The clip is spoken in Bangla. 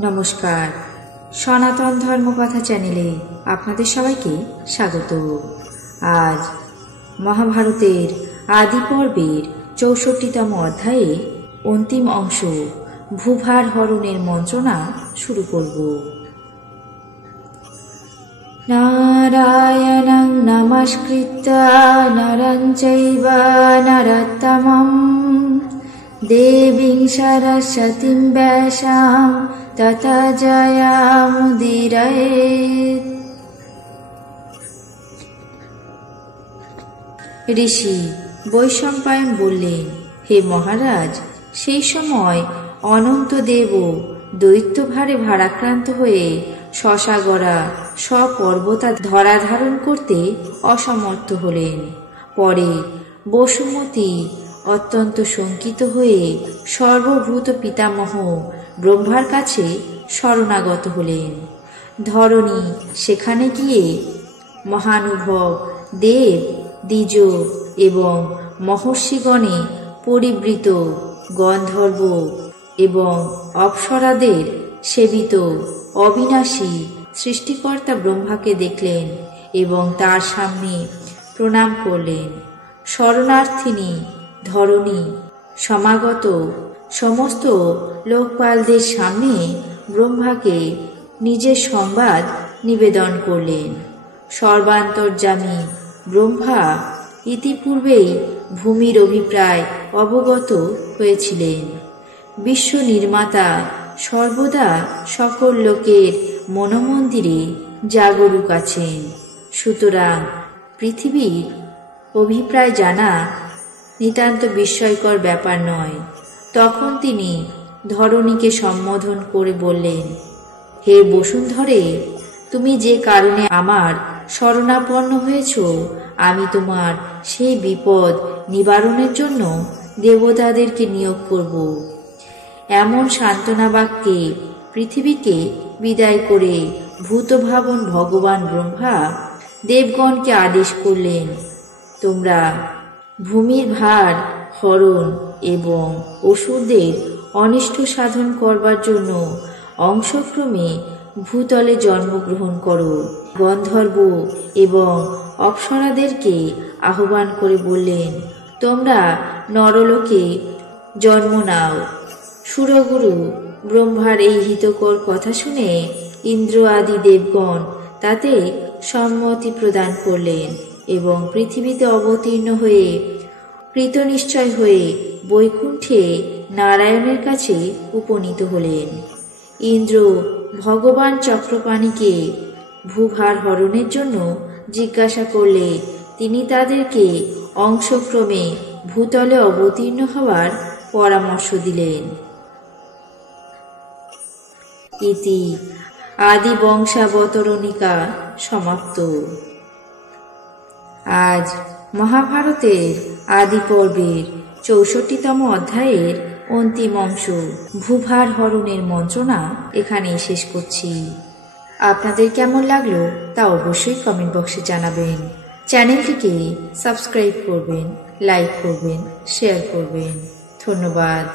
নমস্কার, সনাতন ধর্মকথা চ্যানেলে আপনাদের সবাইকে স্বাগত। আজ মহাভারতের আদি পর্বের ৬৪তম অধ্যায়ে অন্তিম অংশ ভূভার হরণের মন্ত্রণা শুরু করব। নারায়ণং নমস্কৃত্য নরং চৈব নরোত্তমং দেবীং সরস্বতীং ব্যাসাং তথা জয়ামুদীরয়েৎ। ঋষি বৈশম্পায়ন বললেন, হে মহারাজ, সেই সময় অনন্ত দেবও দৈত্যভারে ভারাক্রান্ত হয়ে শশাগড়া স্বপর্বতা ধরাধারণ করতে অসমর্থ হলেন। পরে বসুমতী অত্যন্ত শঙ্কিত হয়ে সর্বভূত পিতামহ ব্রহ্মার কাছে শরণাগত হলেন। ধরণী সেখানে গিয়ে মহানুভব দেব, দ্বিজ এবং মহর্ষিগণে পরিবৃত গন্ধর্ব এবং অপ্সরাদের সেবিত অবিনাশী সৃষ্টিকর্তা ব্রহ্মাকে দেখলেন এবং তার সামনে প্রণাম করলেন। শরণার্থিনী ধরণী সমাগত সমস্ত লোকপালদের সামনে ব্রহ্মাকে নিজের সংবাদ নিবেদন করলেন। সর্বান্তর্যামী ব্রহ্মা ইতিপূর্বেই ভূমির অভিপ্রায় অবগত হয়েছিলেন। বিশ্ব নির্মাতা সর্বদা সকল লোকের মনোমন্দিরে জাগরুক আছেন। সুতরাং পৃথিবীর অভিপ্রায় জানা নিতান্ত বিস্ময়কর ব্যাপার নয়। তখন তিনি ধরণীকে সম্বোধন করে বললেন, হে বসুন্ধরে, তুমি যে কারণে আমার শরণাপন্ন হয়েছ, আমি তোমার সেই বিপদ নিবারণের জন্য দেবতাদেরকে নিয়োগ করব। এমন সান্ত্বনা বাক্যে পৃথিবীকে বিদায় করে ভূতভাবন ভগবান ব্রহ্মা দেবগণকে আদেশ করলেন, তোমরা ভূমির ভার হরণ এবং অসুরদের অনিষ্ট সাধন করবার জন্য অংশক্রমে ভূতলে জন্মগ্রহণ করো। গন্ধর্ব এবং অপ্সরাদেরকে আহ্বান করে বললেন, তোমরা নরলোকে জন্ম নাও। সুরগুরু ব্রহ্মার এই হিতকর কথা শুনে ইন্দ্র আদি দেবগণ তাতে সম্মতি প্রদান করলেন এবং পৃথিবীতে অবতীর্ণ হয়ে কৃতনিশ্চয় হয়ে বৈকুণ্ঠে নারায়ণের কাছে উপনীত হলেন। ইন্দ্র ভগবান চক্রপাণীকে ভূভার হরণের জন্য জিজ্ঞাসা করলে তিনি তাদেরকে অংশক্রমে ভূতলে অবতীর্ণ হওয়ার পরামর্শ দিলেন। ইতি আদি বংশাবতরণিকা সমাপ্ত। আজ মহাভারতের আদি পর্বের ৬৪তম অধ্যায়ের অন্তিম অংশ ভূভার হরণের মন্ত্রণা এখানেই শেষ করছি। আপনাদের কেমন লাগলো তা অবশ্যই কমেন্ট বক্সে জানাবেন। চ্যানেলটিকে সাবস্ক্রাইব করবেন, লাইক করবেন, শেয়ার করবেন। ধন্যবাদ।